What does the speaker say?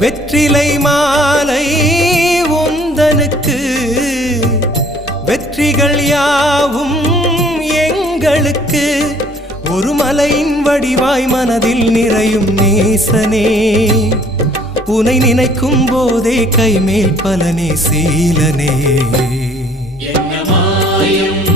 வெற்றிலை மாலை உந்தனுக்கு வெற்றிகள் யாவும் எங்களுக்கு ஒரு மலையின் வடிவாய் மனதில் நிறையும் நேசனே உனை நினைக்கும் போதே கைமேல் பலனே சீலனே என்ன மாயம்